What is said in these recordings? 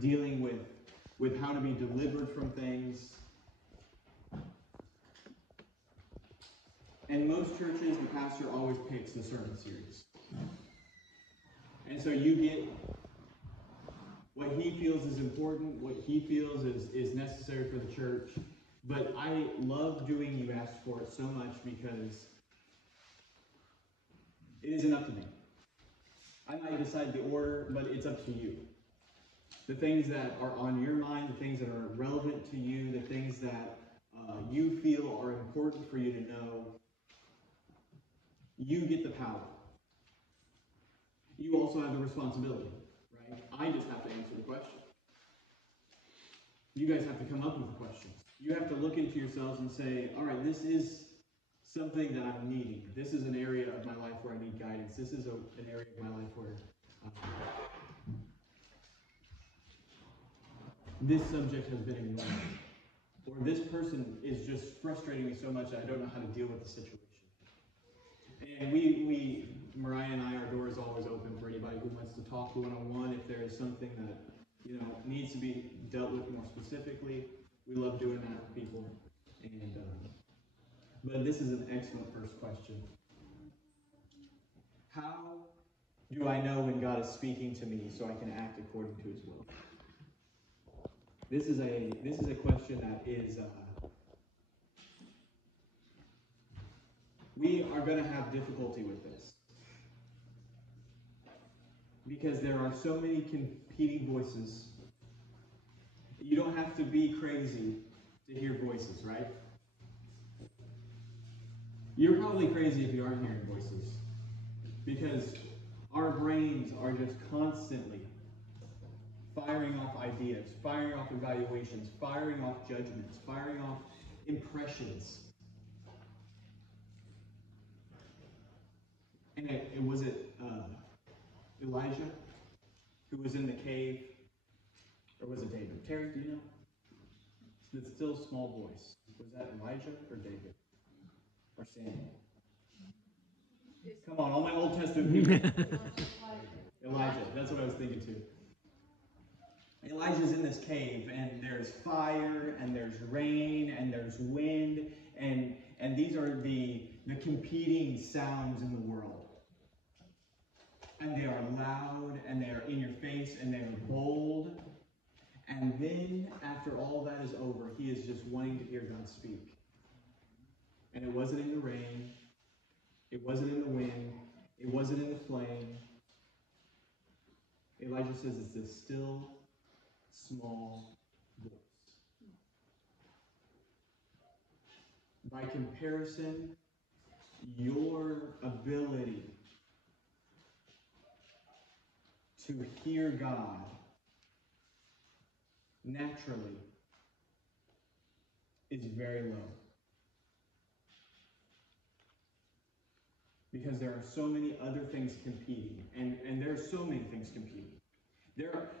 dealing with how to be delivered from things. And most churches, the pastor always picks the sermon series. And so you get what he feels is important, what he feels is necessary for the church. But I love doing You Asked For It so much because it isn't up to me. I might decide the order, but it's up to you. The things that are on your mind, the things that are relevant to you, the things that you feel are important for you to know, you get the power. You also have the responsibility, right? I just have to answer the question. You guys have to come up with the questions. You have to look into yourselves and say, all right, this is something that I'm needing. This is an area of my life where I need guidance. This is an area of my life where this subject has been ignored. Or this person is just frustrating me so much that I don't know how to deal with the situation. And Mariah and I, our door is always open for anybody who wants to talk one-on-one. If there is something that needs to be dealt with more specifically, we love doing that with people. And but this is an excellent first question. How do I know when God is speaking to me so I can act according to His will? This is a question that is. We are going to have difficulty with this because there are so many competing voices. You don't have to be crazy to hear voices, right? You're probably crazy if you aren't hearing voices because our brains are just constantly firing off ideas, firing off evaluations, firing off judgments, firing off impressions. And was it Elijah who was in the cave? Or was it David? Terry, do you know? The still small voice. Was that Elijah or David? Or Samuel? Come on, all my Old Testament people. Elijah, that's what I was thinking too. Elijah's in this cave, and there's fire, and there's rain, and there's wind, and these are the competing sounds in the world. And they are loud, and they are in your face, and they are bold. And then, after all that is over, he is just wanting to hear God speak. And it wasn't in the rain. It wasn't in the wind. It wasn't in the flame. Elijah says it's this still, small voice. By comparison, your ability to hear God naturally is very low. Because there are so many other things competing. And there are so many things competing.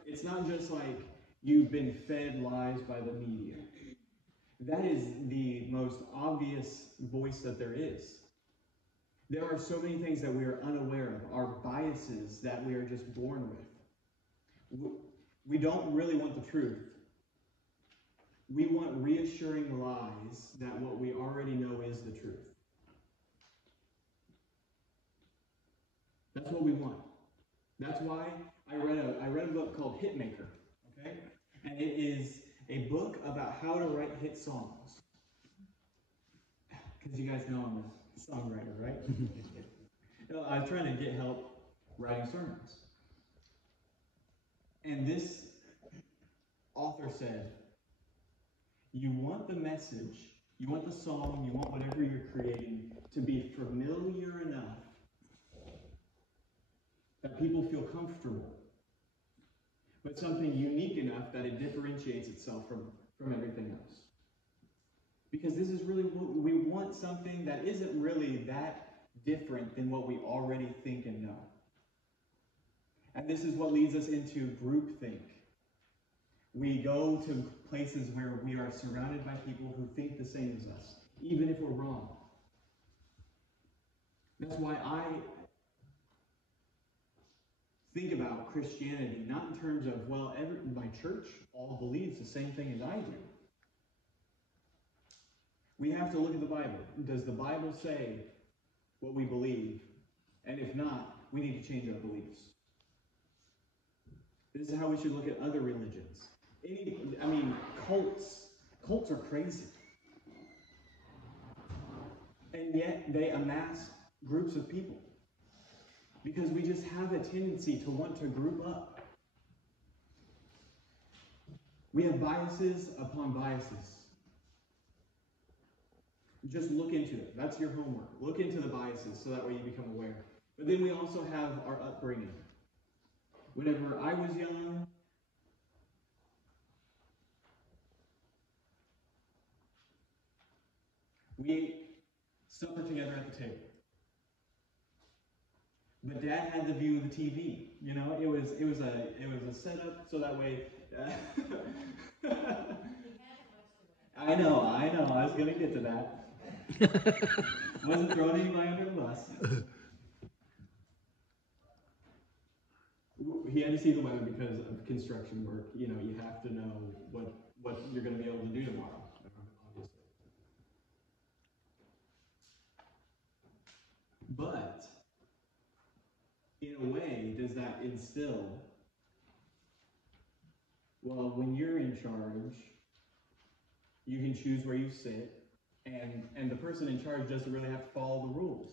It's not just like you've been fed lies by the media. That is the most obvious voice that there is. There are so many things that we are unaware of, our biases that we are just born with. We don't really want the truth. We want reassuring lies that what we already know is the truth. That's what we want. That's why I read a book called Hitmaker, okay? And it is a book about how to write hit songs. Because you guys know I'm a songwriter, right? I'm trying to get help writing sermons. And this author said, you want the message, you want the song, you want whatever you're creating to be familiar enough that people feel comfortable, but something unique enough that it differentiates itself from everything else. Because this is really what we want, something that isn't really that different than what we already think and know. And this is what leads us into groupthink. We go to places where we are surrounded by people who think the same as us, even if we're wrong. That's why I think about Christianity, not in terms of, well, my church all believes the same thing as I do. We have to look at the Bible. Does the Bible say what we believe? And if not, we need to change our beliefs. This is how we should look at other religions. Cults are crazy. And yet they amass groups of people. Because we just have a tendency to want to group up. We have biases upon biases. Just look into it. That's your homework. Look into the biases so that way you become aware. But then we also have our upbringing. Whenever I was young, we ate supper together at the table. But Dad had the view of the TV. You know, it was a setup so that way. I know. I was going to get to that. Wasn't throwing anybody under the bus. He had to see the weather because of construction work. You know, you have to know what you're going to be able to do tomorrow, obviously. But in a way, does that instill, well, when you're in charge, you can choose where you sit, and the person in charge doesn't really have to follow the rules.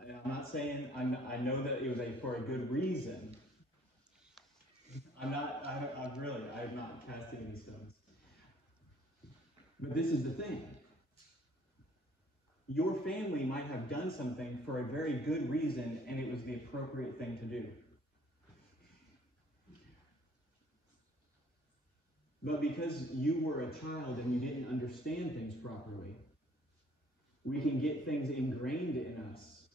And I'm not saying, I know that it was for a good reason. I'm not casting any stones. But this is the thing. Your family might have done something for a very good reason, and it was the appropriate thing to do. But because you were a child and you didn't understand things properly, we can get things ingrained in us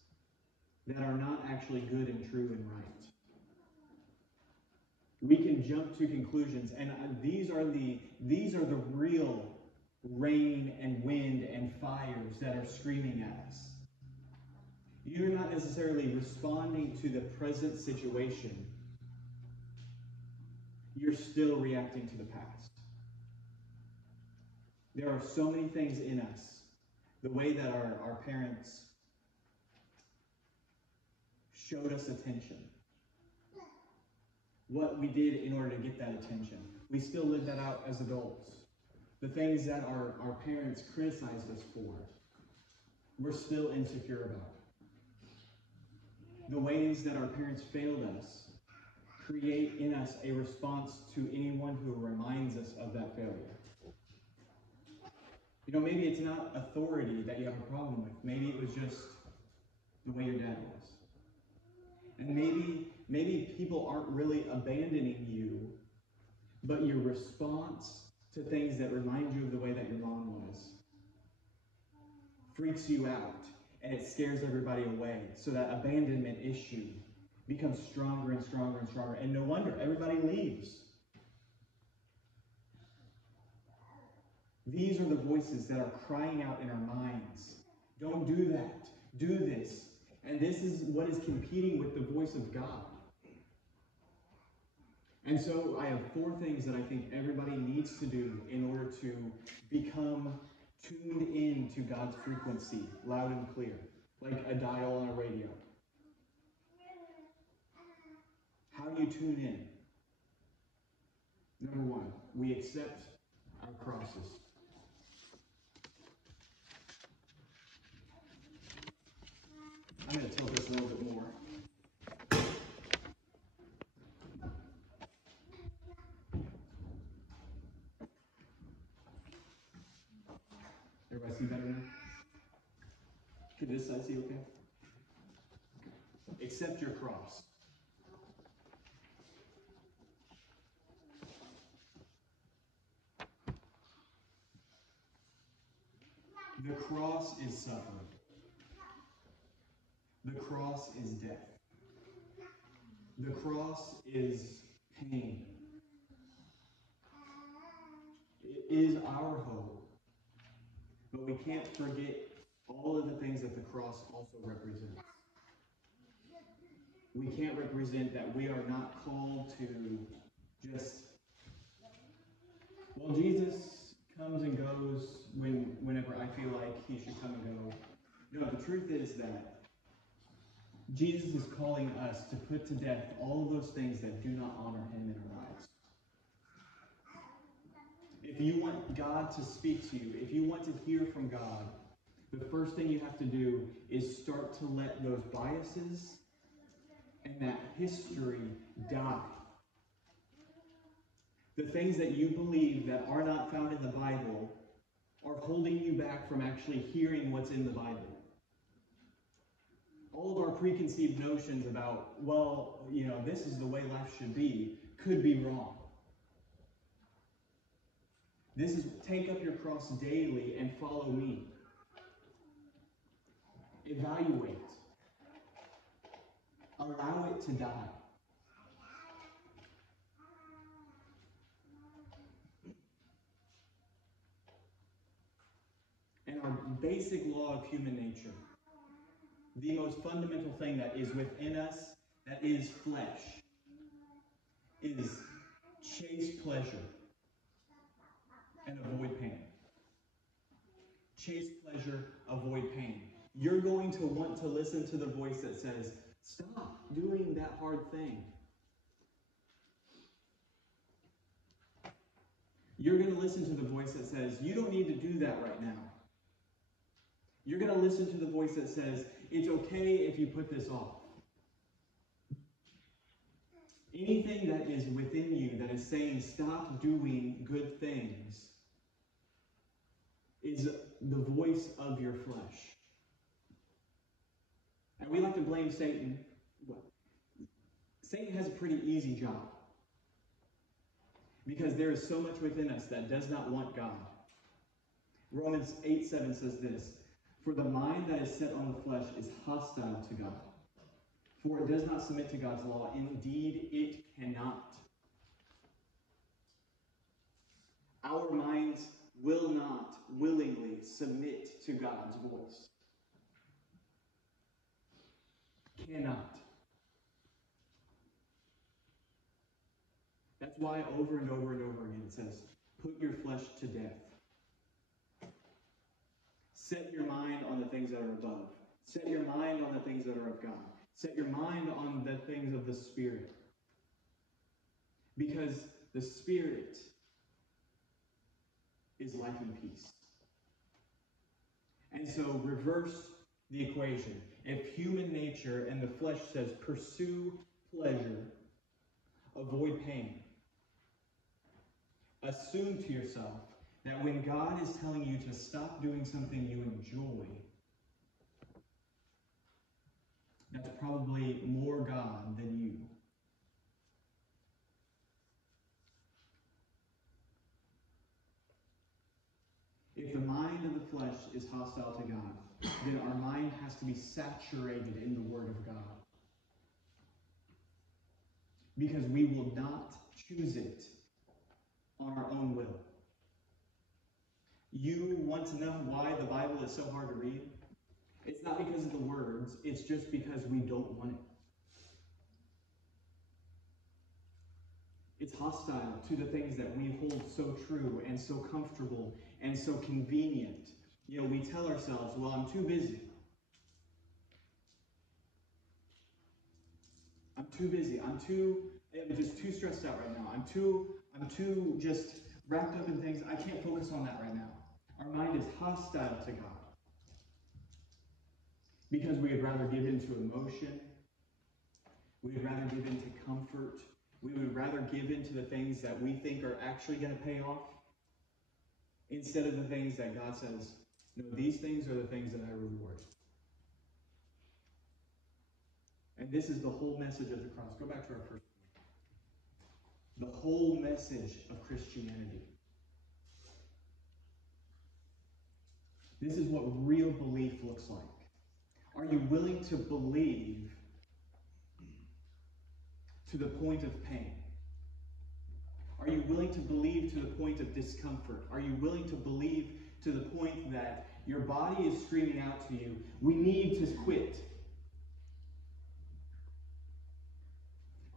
that are not actually good and true and right. We can jump to conclusions, and these are the real rain and wind and fires that are screaming at us. You're not necessarily responding to the present situation. You're still reacting to the past. There are so many things in us. The way that our parents showed us attention. What we did in order to get that attention. We still live that out as adults. The things that our parents criticized us for, we're still insecure about. The ways that our parents failed us create in us a response to anyone who reminds us of that failure. You know, maybe it's not authority that you have a problem with. Maybe it was just the way your dad was. And maybe people aren't really abandoning you, but your response to things that remind you of the way that your mom was freaks you out, and it scares everybody away. So that abandonment issue becomes stronger and stronger and stronger. And no wonder everybody leaves. These are the voices that are crying out in our minds. Don't do that. Do this. And this is what is competing with the voice of God. And so I have 4 things that I think everybody needs to do in order to become tuned in to God's frequency, loud and clear, like a dial on a radio. How do you tune in? Number 1, we accept our crosses. I'm going to tilt this a little bit more. Everybody see better now? Could this side see okay? Accept your cross. The cross is suffering. The cross is death. The cross is pain. It is our hope. But we can't forget all of the things that the cross also represents. We can't represent that. We are not called to just, well, Jesus comes and goes whenever I feel like he should come and go. No, the truth is that Jesus is calling us to put to death all of those things that do not honor him in our lives. If you want God to speak to you, if you want to hear from God, the first thing you have to do is start to let those biases and that history die. The things that you believe that are not found in the Bible are holding you back from actually hearing what's in the Bible. All of our preconceived notions about, well, this is the way life should be, could be wrong. This is take up your cross daily and follow me. Evaluate. Allow it to die. And our basic law of human nature, the most fundamental thing that is within us, that is flesh, is chase pleasure and avoid pain. Chase pleasure, avoid pain. You're going to want to listen to the voice that says, stop doing that hard thing. You're going to listen to the voice that says, you don't need to do that right now. You're going to listen to the voice that says, it's okay if you put this off. Anything that is within you that is saying, stop doing good things, is the voice of your flesh. And we like to blame Satan. Satan has a pretty easy job. Because there is so much within us that does not want God. Romans 8:7 says this, for the mind that is set on the flesh is hostile to God. For it does not submit to God's law. Indeed, it cannot. Our minds will not willingly submit to God's voice. Cannot. That's why over and over and over again it says, put your flesh to death. Set your mind on the things that are above. Set your mind on the things that are of God. Set your mind on the things of the Spirit. Because the Spirit is life and peace. And so reverse the equation. If human nature and the flesh says pursue pleasure, avoid pain, assume to yourself that when God is telling you to stop doing something you enjoy, that's probably more God than you. If the mind of the flesh is hostile to God, then our mind has to be saturated in the Word of God. Because we will not choose it on our own will. You want to know why the Bible is so hard to read? It's not because of the words, it's just because we don't want it. It's hostile to the things that we hold so true and so comfortable and so convenient. We tell ourselves, well, I'm too busy. I'm just too stressed out right now. I'm too just wrapped up in things. I can't focus on that right now. Our mind is hostile to God. Because we would rather give into emotion. We would rather give into comfort. We would rather give into the things that we think are actually going to pay off. Instead of the things that God says, no, these things are the things that I reward. And this is the whole message of the cross. Go back to our first point. The whole message of Christianity. This is what real belief looks like. Are you willing to believe to the point of pain? Are you willing to believe to the point of discomfort? Are you willing to believe to the point that your body is screaming out to you, we need to quit?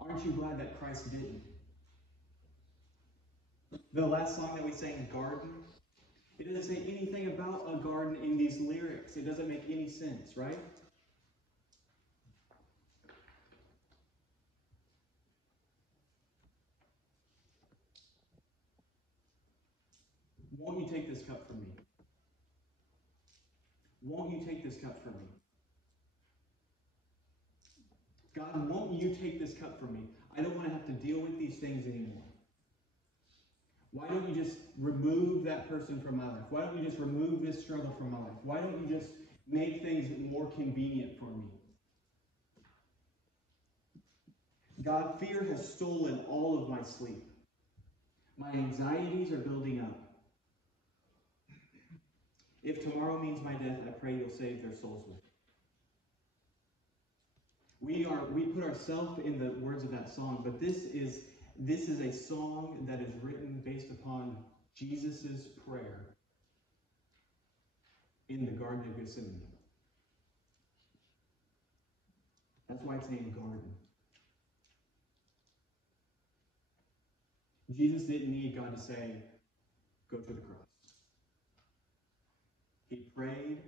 Aren't you glad that Christ didn't? The last song that we sang, Garden, it doesn't say anything about a garden in these lyrics. It doesn't make any sense, right? Won't you take this cup from me? Won't you take this cup from me? God, won't you take this cup from me? I don't want to have to deal with these things anymore. Why don't you just remove that person from my life? Why don't you just remove this struggle from my life? Why don't you just make things more convenient for me? God, fear has stolen all of my sleep. My anxieties are building up. If tomorrow means my death, I pray you'll save their souls with it. We put ourselves in the words of that song, but this is a song that is written based upon Jesus' prayer in the Garden of Gethsemane. That's why it's named Garden. Jesus didn't need God to say, go to the cross. He prayed,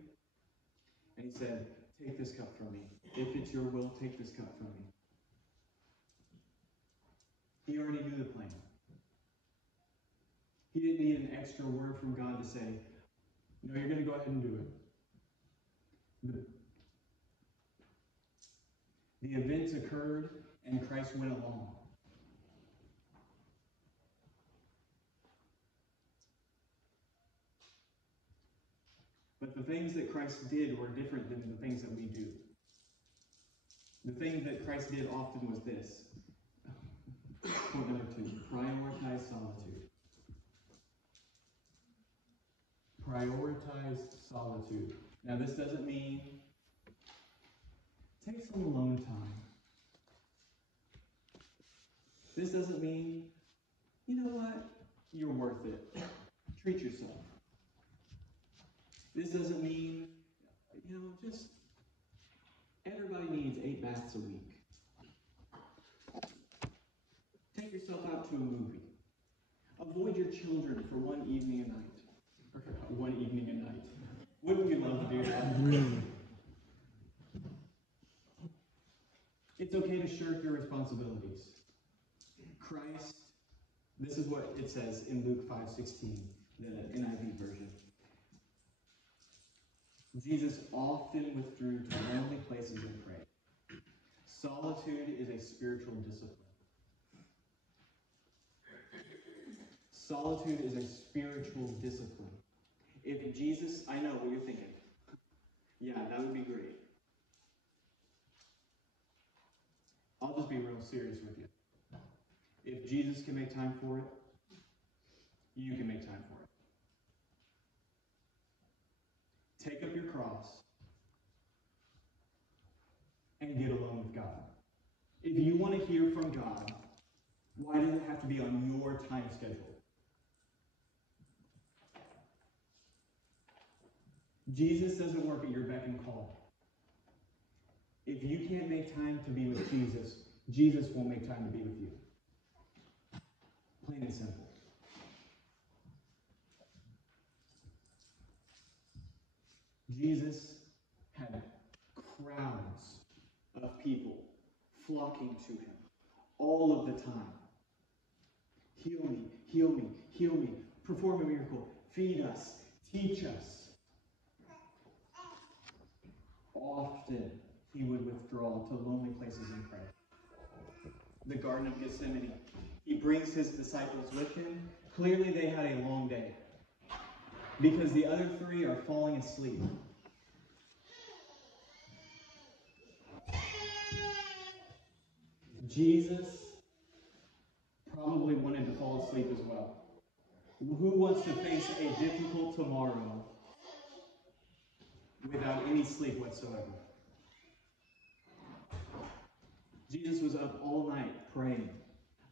and he said, take this cup from me. If it's your will, take this cup from me. He already knew the plan. He didn't need an extra word from God to say, no, you're going to go ahead and do it. The events occurred, and Christ went along. But the things that Christ did were different than the things that we do. The thing that Christ did often was this. Point number 2, prioritize solitude. Prioritize solitude. Now, this doesn't mean take some alone time. This doesn't mean, you know what, you're worth it. Treat yourself. This doesn't mean, just everybody needs 8 baths a week. Take yourself out to a movie. Avoid your children for one evening a night. Or one evening a night. Wouldn't you love to do that? It's okay to shirk your responsibilities. Christ, this is what it says in Luke 5:16, the NIV version. Jesus often withdrew to lonely places and prayed. Solitude is a spiritual discipline. Solitude is a spiritual discipline. If Jesus, I know what you're thinking. Yeah, that would be great. I'll just be real serious with you. If Jesus can make time for it, you can make time for it. Take up your cross and get alone with God. If you want to hear from God, why does it have to be on your time schedule? Jesus doesn't work at your beck and call. If you can't make time to be with Jesus, Jesus won't make time to be with you. Plain and simple. Jesus had crowds of people flocking to him all of the time. Heal me, heal me, heal me. Perform a miracle. Feed us. Teach us. Often he would withdraw to lonely places and pray. The Garden of Gethsemane. He brings his disciples with him. Clearly they had a long day, because the other 3 are falling asleep. Jesus probably wanted to fall asleep as well. Who wants to face a difficult tomorrow without any sleep whatsoever? Jesus was up all night praying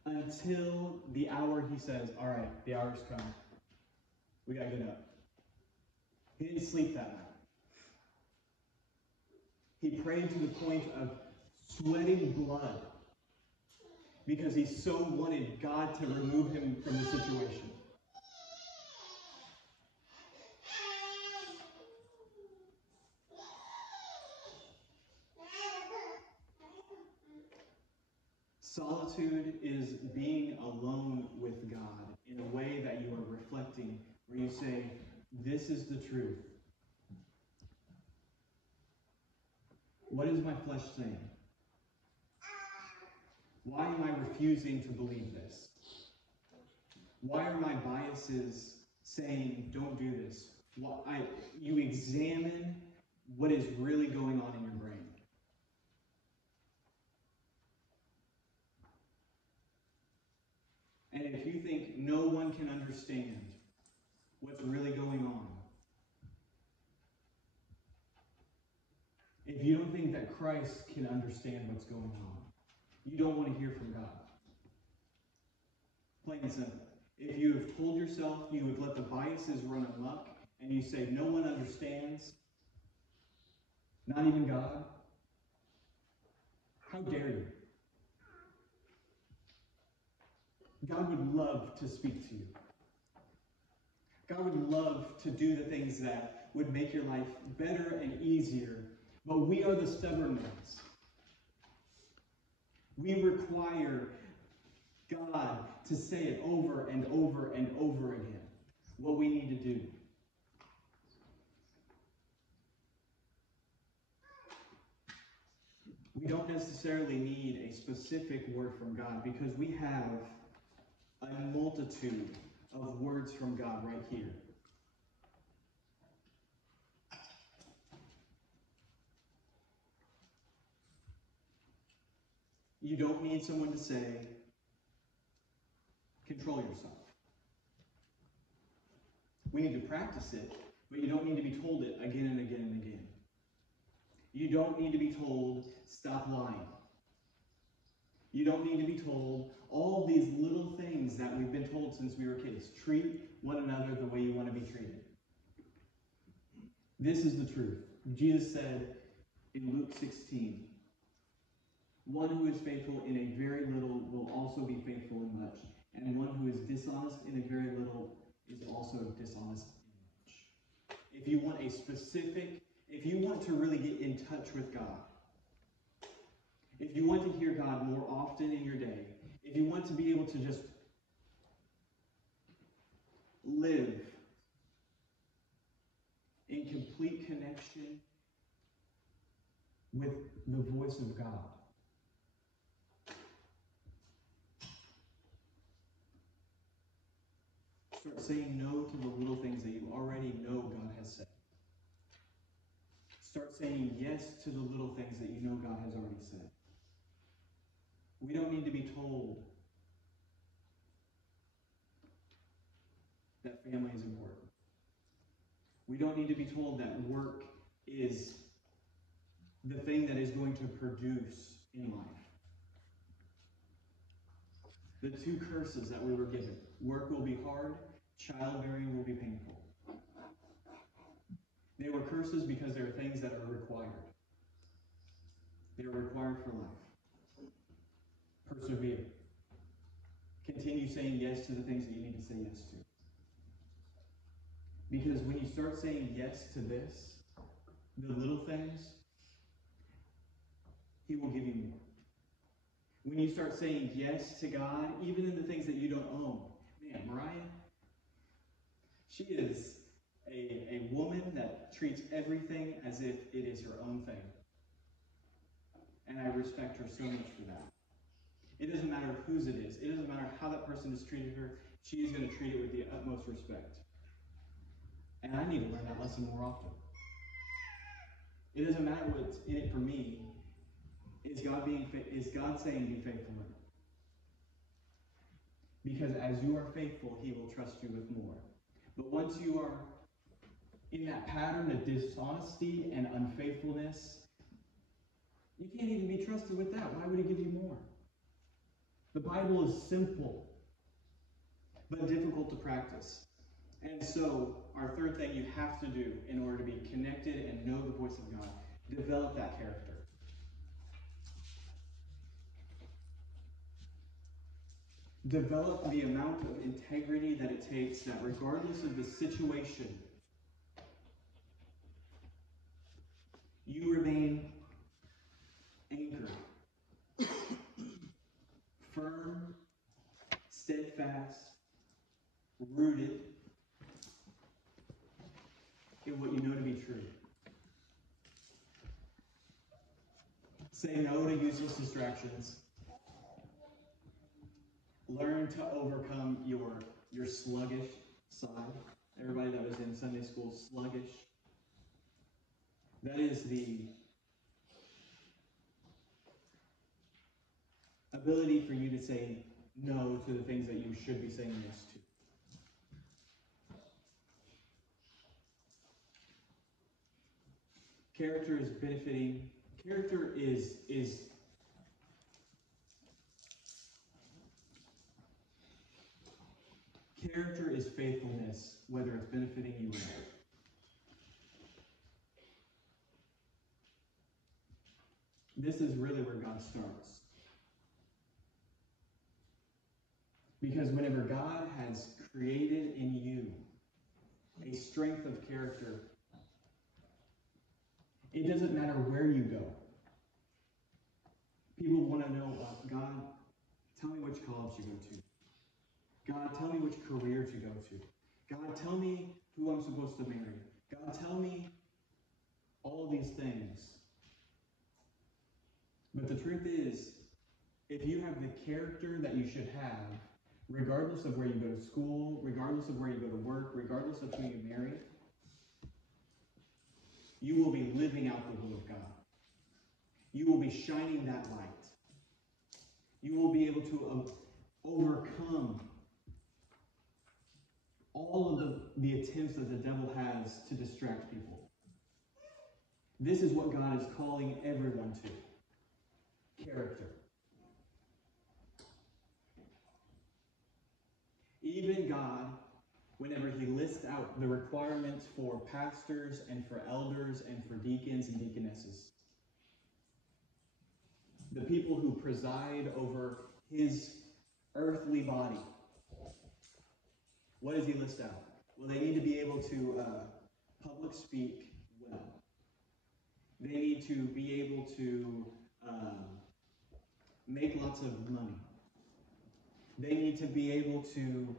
until the hour he says, all right, the hour's come. We got to get up. He didn't sleep that night. He prayed to the point of sweating blood. because he so wanted God to remove him from the situation. Solitude is being alone with God in a way that you are reflecting, where you say, this is the truth. What is my flesh saying? Why am I refusing to believe this? Why are my biases saying, don't do this? You examine what is really going on in your brain. And if you think no one can understand what's really going on, if you don't think that Christ can understand what's going on, you don't want to hear from God. Plain and simple. If you have told yourself you have let the biases run amok, and you say no one understands, not even God, how dare you? God would love to speak to you. God would love to do the things that would make your life better and easier, but we are the stubborn ones. We require God to say it over and over and over again, what we need to do. We don't necessarily need a specific word from God because we have a multitude of words from God right here. You don't need someone to say, control yourself. We need to practice it, but you don't need to be told it again and again and again. You don't need to be told, stop lying. You don't need to be told all these little things that we've been told since we were kids. Treat one another the way you want to be treated. This is the truth. Jesus said in Luke 16, one who is faithful in a very little will also be faithful in much, and one who is dishonest in a very little is also dishonest in much. If you want if you want to really get in touch with God, if you want to hear God more often in your day, if you want to be able to just live in complete connection with the voice of God, start saying no to the little things that you already know God has said. Start saying yes to the little things that you know God has already said. We don't need to be told that family is important. We don't need to be told that work is the thing that is going to produce in life. The two curses that we were given: work will be hard, childbearing will be painful. They were curses because they are things that are required. They are required for life. Persevere. Continue saying yes to the things that you need to say yes to. Because when you start saying yes to this, the little things, He will give you more. When you start saying yes to God, even in the things that you don't own. Man, Mariah, she is a woman that treats everything as if it is her own thing. And I respect her so much for that. It doesn't matter whose it is. It doesn't matter how that person has treated her. She is going to treat it with the utmost respect. And I need to learn that lesson more often. It doesn't matter what's in it for me. Is God saying be faithful in it? Because as you are faithful, He will trust you with more. But once you are in that pattern of dishonesty and unfaithfulness, you can't even be trusted with that. Why would He give you more? The Bible is simple, but difficult to practice. And so, our third thing you have to do in order to be connected and know the voice of God, develop that character. Develop the amount of integrity that it takes that regardless of the situation, you remain anchored, firm, steadfast, rooted in what you know to be true. Say no to useless distractions. Learn to overcome your sluggish side. Everybody that was in Sunday school, sluggish. That is the ability for you to say no to the things that you should be saying yes to. Character is benefiting. Character is faithfulness, whether it's benefiting you or not. This is really where God starts. Because whenever God has created in you a strength of character, it doesn't matter where you go. People want to know, God, tell me which college to go to. God, tell me which career to go to. God, tell me who I'm supposed to marry. God, tell me all of these things. But the truth is, if you have the character that you should have, regardless of where you go to school, regardless of where you go to work, regardless of who you marry, you will be living out the will of God. You will be shining that light. You will be able to overcome all of the attempts that the devil has to distract people. This is what God is calling everyone to. Character. Even God, whenever he lists out the requirements for pastors and for elders and for deacons and deaconesses, the people who preside over his earthly body, what does he list out? Well, they need to be able to public speak well. They need to be able to make lots of money. They need to be able to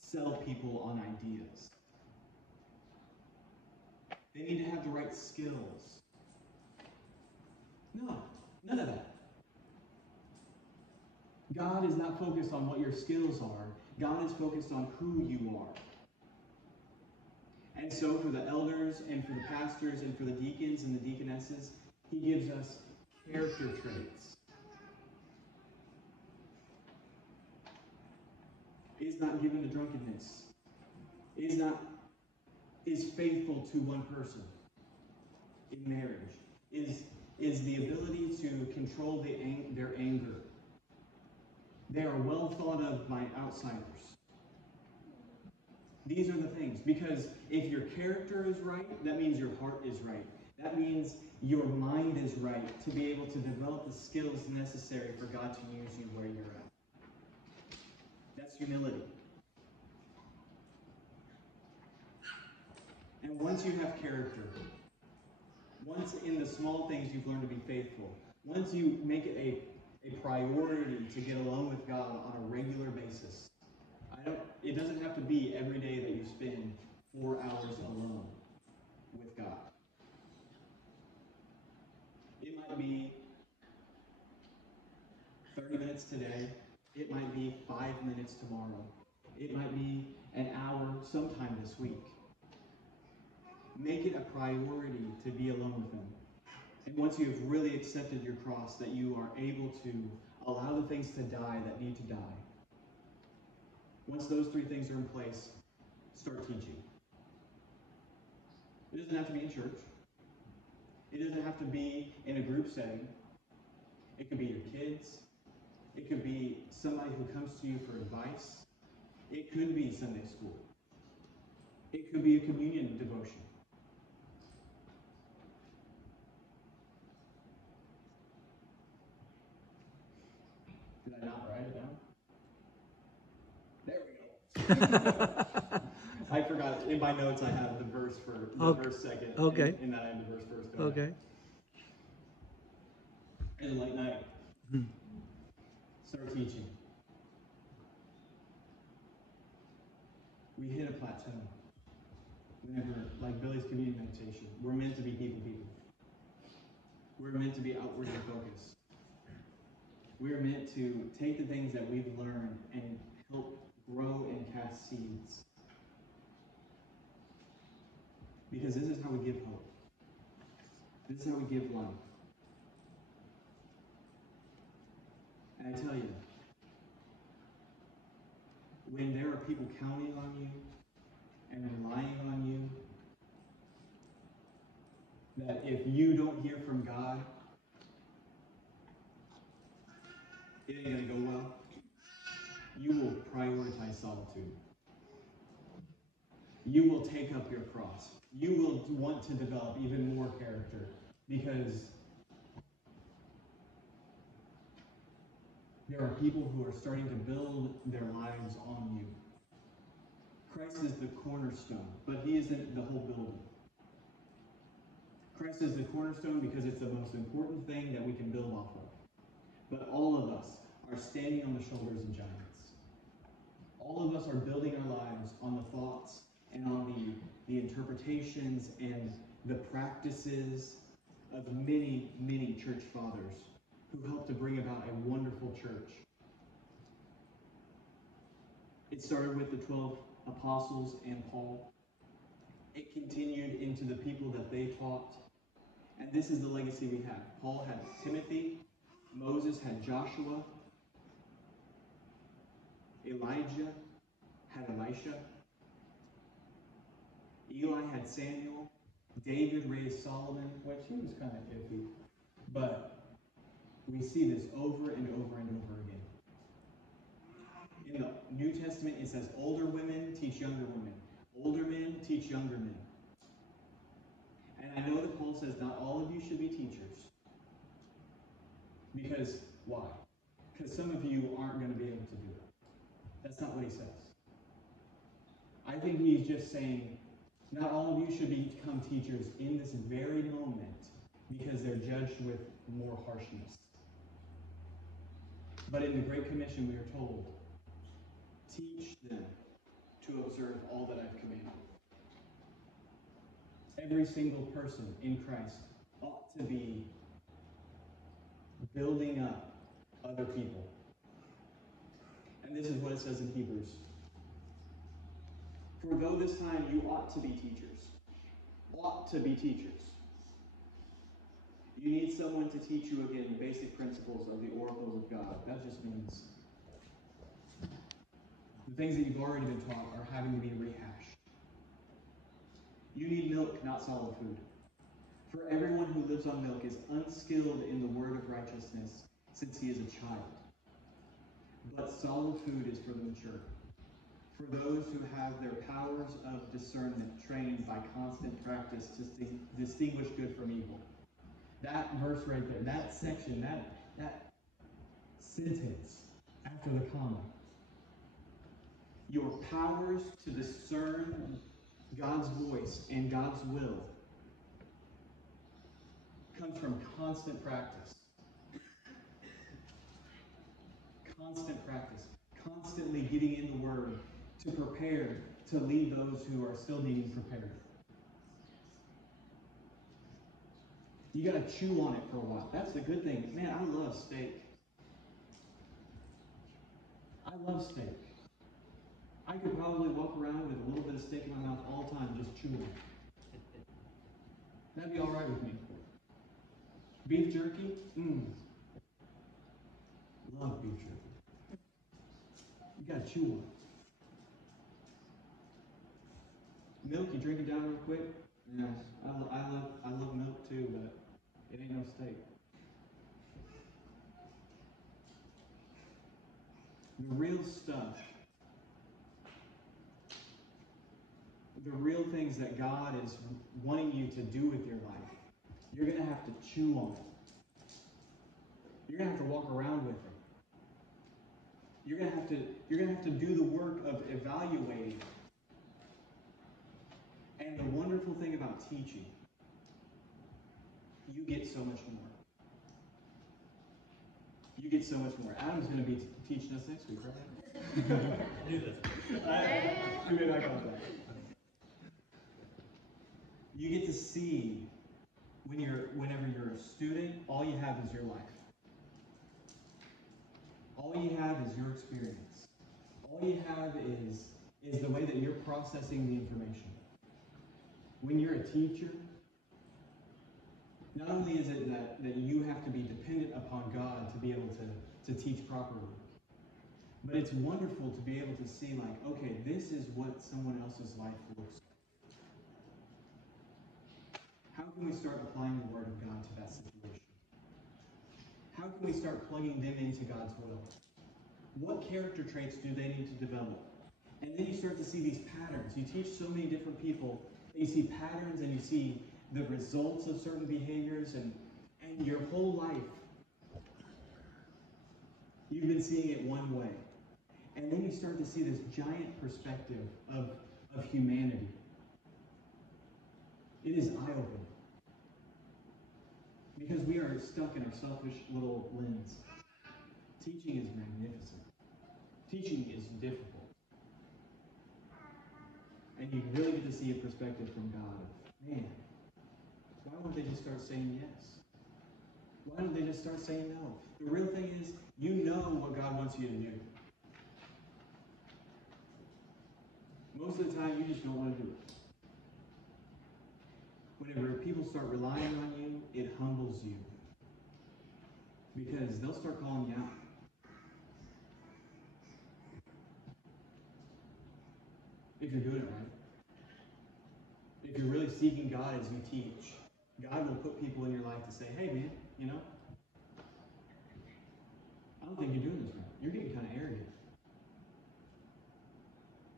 sell people on ideas. They need to have the right skills. No, none of that. God is not focused on what your skills are. God is focused on who you are. And so for the elders and for the pastors and for the deacons and the deaconesses, he gives us character traits. Is not given to drunkenness. Is faithful to one person in marriage. Is the ability to control their anger. They are well thought of by outsiders. These are the things. Because if your character is right, that means your heart is right. That means your mind is right to be able to develop the skills necessary for God to use you where you're at. That's humility. And once you have character, once in the small things you've learned to be faithful, once you make it a priority to get alone with God on a regular basis, it doesn't have to be every day that you spend 4 hours alone with God. It might be 30 minutes today. It might be 5 minutes tomorrow. It might be an hour sometime this week. Make it a priority to be alone with him. And once you have really accepted your cross, that you are able to allow the things to die that need to die. Once those 3 things are in place, start teaching. It doesn't have to be in church. It doesn't have to be in a group setting. It could be your kids. It could be somebody who comes to you for advice. It could be Sunday school. It could be a communion devotion. Did I not write it down? There we go. I forgot. In my notes, I have the verse for the verse second. Okay. In that, I have the verse first. Okay. In the late night, start teaching. We hit a plateau. Whenever, like Billy's community meditation, we're meant to be people. We're meant to be outwardly focused. We're meant to take the things that we've learned and help grow and cast seeds. Because this is how we give hope. This is how we give life. And I tell you, when there are people counting on you and relying on you, that if you don't hear from God, it ain't going to go well, you will prioritize solitude. You will take up your cross. You will want to develop even more character because there are people who are starting to build their lives on you. Christ is the cornerstone, but he isn't the whole building. Christ is the cornerstone because it's the most important thing that we can build off of. But all of us are standing on the shoulders of giants. All of us are building our lives on the thoughts and on the interpretations and the practices of many, many church fathers who helped to bring about a wonderful church. It started with the 12 apostles and Paul. It continued into the people that they taught. And this is the legacy we have. Paul had Timothy. Moses had Joshua. Elijah had Elisha. Eli had Samuel. David raised Solomon, which he was kind of iffy. But we see this over and over and over again. In the New Testament, it says older women teach younger women. Older men teach younger men. And I know that Paul says not all of you should be teachers. Because, why? Because some of you aren't going to be able to do it. That's not what he says. I think he's just saying, not all of you should become teachers in this very moment because they're judged with more harshness. But in the Great Commission, we are told, teach them to observe all that I've commanded. Every single person in Christ ought to be building up other people. And this is what it says in Hebrews. For though this time you ought to be teachers. Ought to be teachers. You need someone to teach you again the basic principles of the oracles of God. That just means the things that you've already been taught are having to be rehashed. You need milk, not solid food. For everyone who lives on milk is unskilled in the word of righteousness, since he is a child. But solid food is for the mature, for those who have their powers of discernment trained by constant practice to distinguish good from evil. That verse right there, that section, that sentence after the comma. Your powers to discern God's voice and God's will comes from constant practice. Constant practice. Constantly getting in the Word to prepare to lead those who are still needing prepared. You got to chew on it for a while. That's the good thing. Man, I love steak. I love steak. I could probably walk around with a little bit of steak in my mouth all the time, just chewing it. That'd be all right with me. Beef jerky? Love beef jerky. You got to chew on it. Milk, you drink it down real quick? Yeah, I love milk too, but it ain't no steak. The real stuff, the real things that God is wanting you to do with your life, you're going to have to chew on it. You're going to have to walk around with it. You're gonna have to do the work of evaluating. And the wonderful thing about teaching, you get so much more. You get so much more. Adam's going to be teaching us next week, right? I knew that. I mean, I got that. You get to see whenever you're a student, all you have is your life. All you have is your experience. All you have is the way that you're processing the information. When you're a teacher, not only is it that you have to be dependent upon God to be able to teach properly, but it's wonderful to be able to see, like, okay, this is what someone else's life looks like. How can we start applying the Word of God to that situation? How can we start plugging them into God's will? What character traits do they need to develop? And then you start to see these patterns. You teach so many different people, you see patterns and you see the results of certain behaviors, and your whole life you've been seeing it one way. And then you start to see this giant perspective of humanity. It is eye-opening. Because we are stuck in our selfish little lens. Teaching is magnificent. Teaching is difficult. And you really get to see a perspective from God of, man, why won't they just start saying yes? Why don't they just start saying no? The real thing is, you know what God wants you to do. Most of the time, you just don't want to do it. Whenever people start relying on you, it humbles you. Because they'll start calling you out. If you're doing it right. If you're really seeking God as you teach, God will put people in your life to say, hey man, I don't think you're doing this right. You're getting kind of arrogant.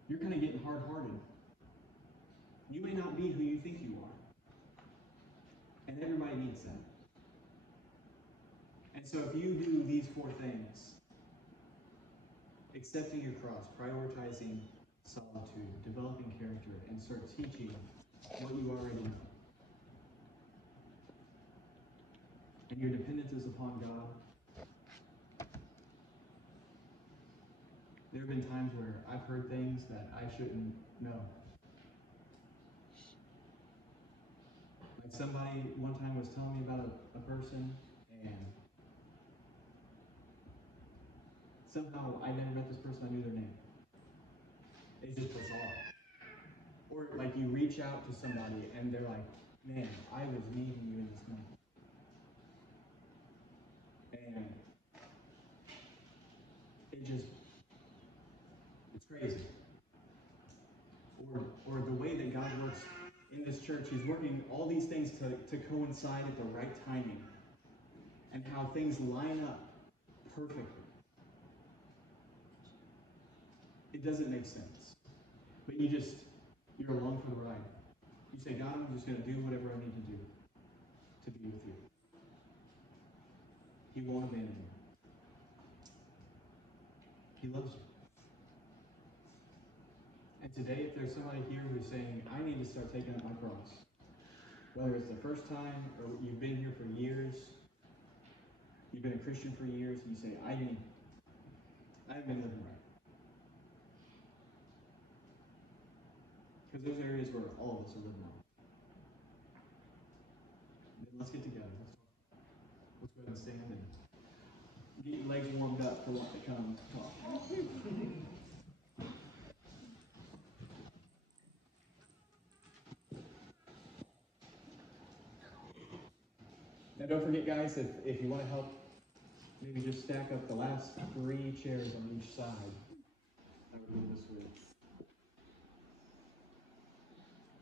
You're kind of getting hard-hearted. You may not be who you think you are. And everybody needs that. And so if you do these 4 things, accepting your cross, prioritizing solitude, developing character, and start teaching what you already know, and your dependence is upon God, there have been times where I've heard things that I shouldn't know. Like somebody one time was telling me about a person, and somehow I never met this person, I knew their name. It's just bizarre. Or like you reach out to somebody and they're like, man, I was needing you in this moment. And it's crazy. Or the way that God works in this church, He's working all these things to coincide at the right timing. And how things line up perfectly. It doesn't make sense. But you're along for the ride. You say, God, I'm just going to do whatever I need to do to be with you. He won't abandon you. He loves you. And today, if there's somebody here who's saying, I need to start taking up my cross, whether it's the first time or you've been here for years, you've been a Christian for years, and you say, I haven't been living right. Because there's areas where all of us are living wrong. Then let's get together. Let's go ahead and stand and get your legs warmed up for what to come talk. Now don't forget, guys, if you want to help, maybe just stack up the last 3 chairs on each side. I would leave this with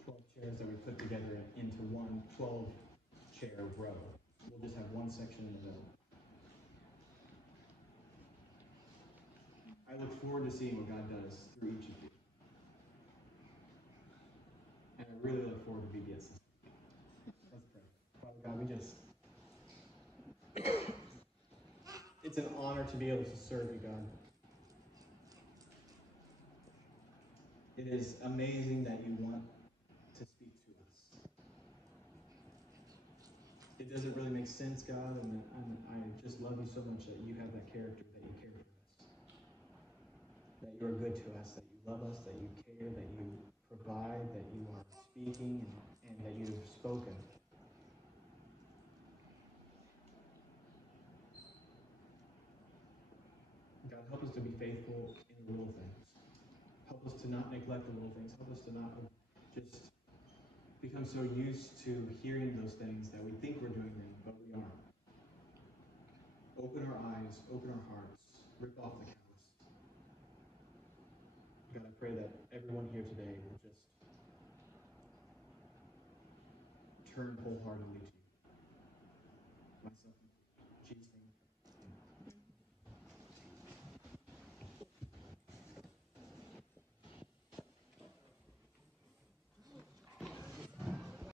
12 chairs that we put together into one 12-chair row. We'll just have one section in the middle. I look forward to seeing what God does through each of you. And I really look forward to VBS. Let's pray. Father God, it's an honor to be able to serve you, God. It is amazing that you want to speak to us. It doesn't really make sense, God, and I just love you so much that you have that character, that you care for us, that you are good to us, that you love us, that you care, that you provide, that you are speaking, and that you have spoken. God, help us to be faithful in the little things. Help us to not neglect the little things. Help us to not just become so used to hearing those things that we think we're doing them, but we aren't. Open our eyes, open our hearts, rip off the callous. God, I pray that everyone here today will just turn wholeheartedly to